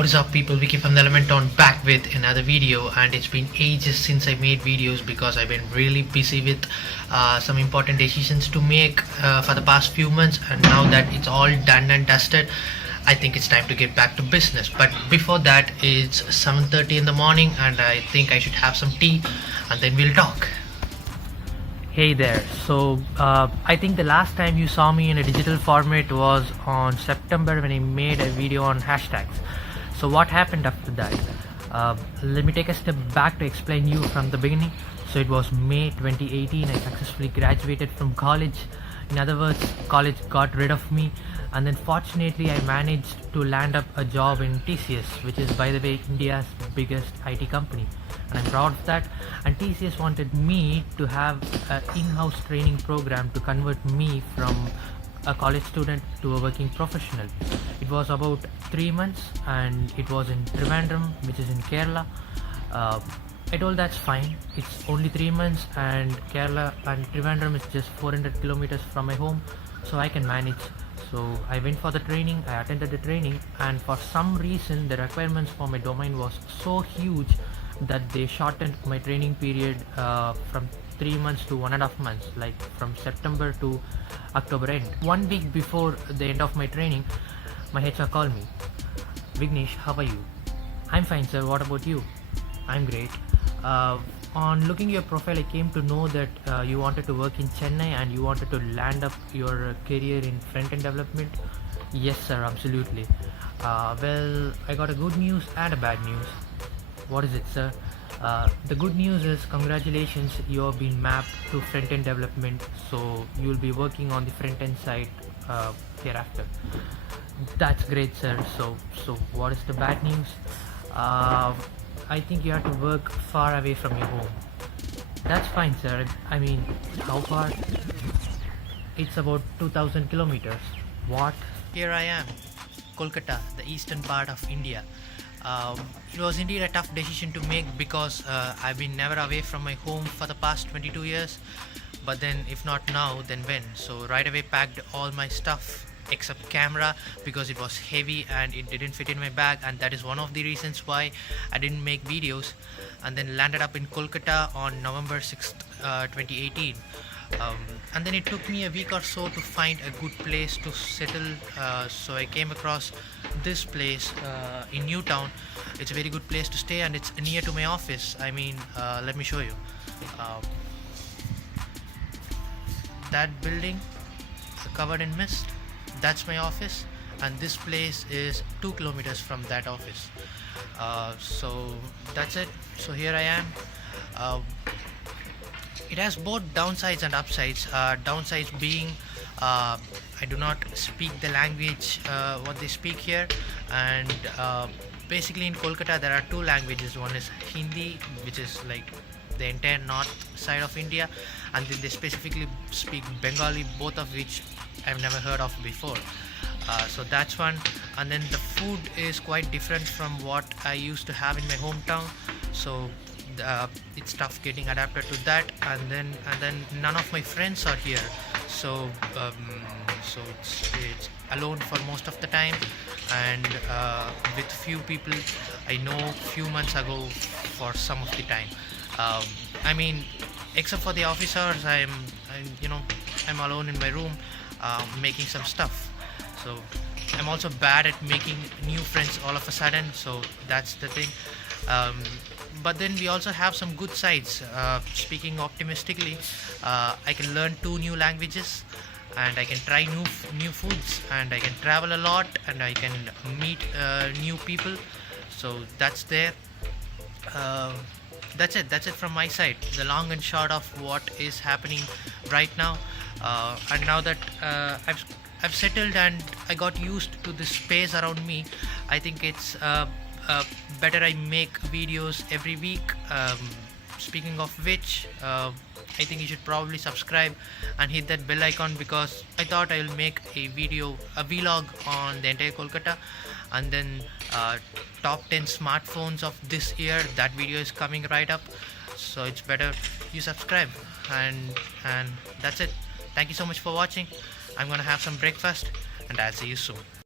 What is up, people? Vicky from the Elementon back with another video, and it's been ages since I made videos because I've been really busy with some important decisions to make for the past few months, and now that it's all done and dusted, I think it's time to get back to business. But before that, it's 7:30 in the morning and I think I should have some tea and then we'll talk. Hey there. So I think the last time you saw me in a digital format was on September when I made a video on hashtags. So what happened after that? Let me take a step back to explain you from the beginning. So it was May 2018. I successfully graduated from college. In other words, college got rid of me, and then fortunately I managed to land up a job in TCS, which is, by the way, India's biggest IT company, and I'm proud of that. And TCS wanted me to have an in-house training program to convert me from a college student to a working professional. It was about 3 months and it was in Trivandrum, which is in Kerala. I told that's fine, it's only 3 months and Kerala and Trivandrum is just 400 kilometers from my home, so I can manage. So I went for the training, I attended the training, and for some reason the requirements for my domain was so huge that they shortened my training period from 3 months to 1.5 months, like from September to October end. 1 week before the end of my training, my HR called me. Vignesh, how are you? I'm fine, sir. What about you? I'm great. On looking at your profile, I came to know that you wanted to work in Chennai and you wanted to land up your career in front-end development. Yes, sir, absolutely. Well, I got a good news and a bad news. What is it, sir? The good news is, congratulations, you have been mapped to front-end development, so you will be working on the front-end side hereafter. That's great, sir. So what is the bad news? I think you have to work far away from your home. That's fine, sir. I mean, how far? It's about 2000 kilometers. What? Here I am, Kolkata, the eastern part of India. It was indeed a tough decision to make because I've been never away from my home for the past 22 years. But then, if not now, then when? So right away packed all my stuff except camera because it was heavy and it didn't fit in my bag, and that is one of the reasons why I didn't make videos, and then landed up in Kolkata on November 6th, 2018. And then it took me a week or so to find a good place to settle, so I came across this place in Newtown. It's a very good place to stay and it's near to my office. I mean, let me show you. That building covered in mist, that's my office, and this place is 2 kilometers from that office. So that's it. So here I am. It has both downsides and upsides. Downsides being I do not speak the language what they speak here, and basically in Kolkata there are 2 languages. One is Hindi, which is like the entire north side of India, and then they specifically speak Bengali, both of which I've never heard of before. So that's one. And then the food is quite different from what I used to have in my hometown, so it's tough getting adapted to that. And then none of my friends are here, so it's alone for most of the time, and with few people I know few months ago for some of the time. I mean, except for the office hours, I'm alone in my room making some stuff. So I'm also bad at making new friends all of a sudden, so that's the thing. But then we also have some good sides. Speaking optimistically, I can learn 2 new languages, and I can try new foods, and I can travel a lot, and I can meet new people. So that's there. That's it from my side, the long and short of what is happening right now. And now that I've settled and I got used to the space around me, I think it's better I make videos every week. Speaking of which, I think you should probably subscribe and hit that bell icon, because I thought I'll make a vlog on the entire Kolkata, and then top 10 smartphones of this year. That video is coming right up, so it's better you subscribe. And that's it. Thank you so much for watching. I'm gonna have some breakfast and I'll see you soon.